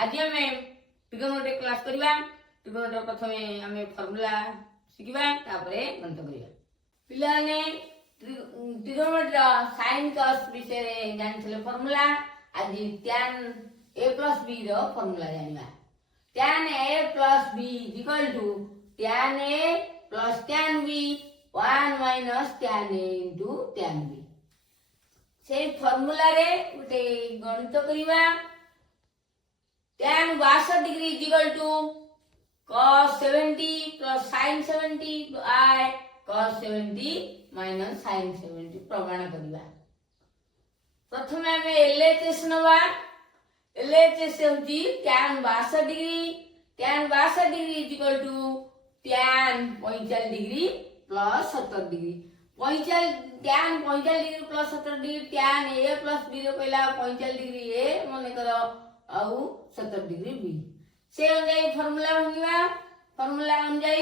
आज आम trigonometry class करवा। ट्रिगोनोमेट्री प्रथम आम फॉर्मूला शिखा तापरे गणित करवा। पिलाने ट्रिगोनोमेट्री साइन कॉस विषय जानिथिले फॉर्मूला। आज tan a plus b रो फॉर्मूला जानिबा। tan a plus b equal to tan a plus tan b 1 minus tan a into tan b। से फॉर्मूला रे उते गणित करवा। tan 62 degree is equal to cos 70 plus sin 70 by cos 70 minus sin 70 प्रमाण करवा। प्रथम आम LHS नवा। LHS होती tan 62 degree. tan 62 degree is equal to tan 45 degree plus 70 degree. tan 45 degree plus 70 degree tan a plus b रो कहला 45 degree a मन करो आउ 70 डिग्री b। से अनुसार फार्मूला भांगिबा। फार्मूला अनुसार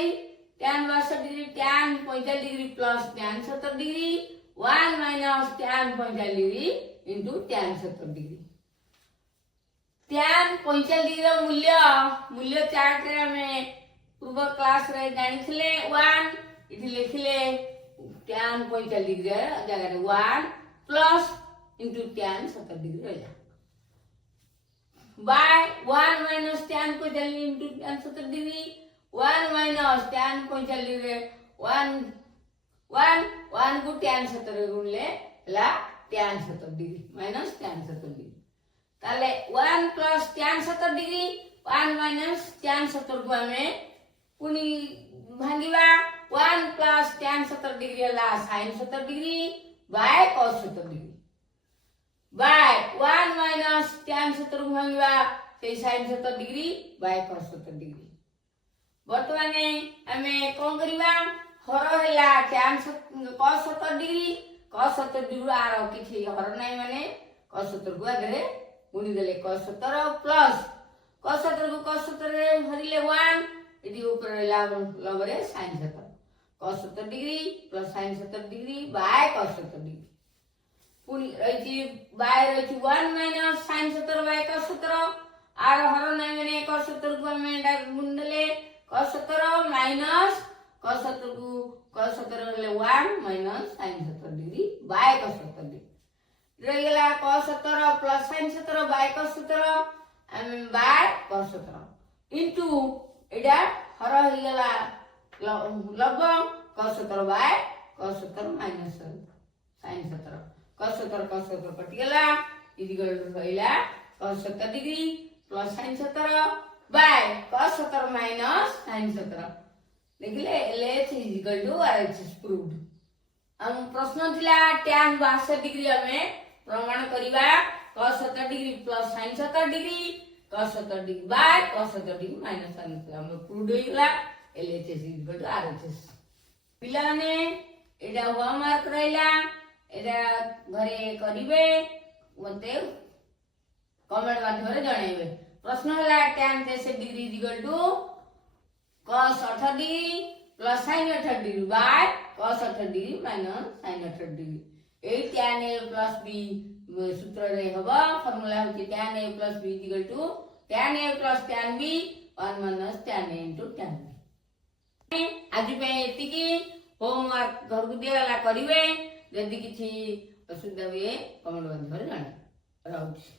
tan 62 degree tan 45 degree plus tan 70 degree 1 minus tan 45 degree into tan 70 degree. tan 45 degree रो मूल्य चार्ट रे हमें पूर्व क्लास रे जानिथिले 1 इथि लिखिले tan 45 डिग्री जगह 1 plus into tan 70 डिग्री रहला by 1 minus tan 45 into tan 70 degree 1 minus tan 45 degree 1 को tan 70 गुणले ला tan 70 degree minus tan 70 degree. ताले 1 plus tan 70 degree 1 minus tan 70 को हमें पुनी भांगिबा। 1 plus tan 70 डिग्री ला sin 70 degree by cos 70 degree by 1 minus tan 70 को भांगिबा से sin 70 degree by cos 70 degree. वर्तमाने हमें कोन करिबा हर हैला tan cos 70 degree cos 70 degree आरो किछि हर नै माने cos 70 को आगे गुणी देले cos 70 प्लस cos 70 को cos 70 रे हरिले 1 इति ऊपर हैला लबरे sin 70 cos 70 degree plus sin 70 degree by cos 70 degree. पुनी रहिछि by रहिछि 1 minus sin 70 by cos 70 are हर नै माने cos 70 को हमें डायरेक्ट गुण देले cos 70 minus cos 70 को cos 70 ले 1 minus sin 70 degree by cos 70 degree रह गेला cos 70 plus sin 70 by cos 70 हम by cos 70 into एडा हर हो गेला लब्ध cos 70 by cos 70 minus sin 70 cos 70 कटि गेला इक्वल टू होइला cos 70 degree plus sin 70 by cos 70 minus sin 70 देखिले LH is equal to RHS proved। हम प्रश्न थिला tan 62 डिग्री हमें प्रमाण करिबा cos 70 degree plus sin 70 degree cos 70 degree by cos 70 degree minus sin 70 हम प्रूव होइला LHS is equal to RHS। पिलाने एडा होमवर्क रहला एडा घरे करिवे मते कमेंट माध्यम जणाइबे। प्रश्न हला tan 63 degree is equal to cos 18 degree plus sin 18 degree by cos 18 degree minus sin 18 degree. A tan a plus b सूत्र रे हबा फार्मूला होची tan a plus b is equal to tan a plus tan b 1 minus tan a into tan b। आज पे एतिकी homework घर को दियाला करिवे। जदी किछि असुविधा हुए कमेंट माध्यम रे जणाइबे। रहउछि।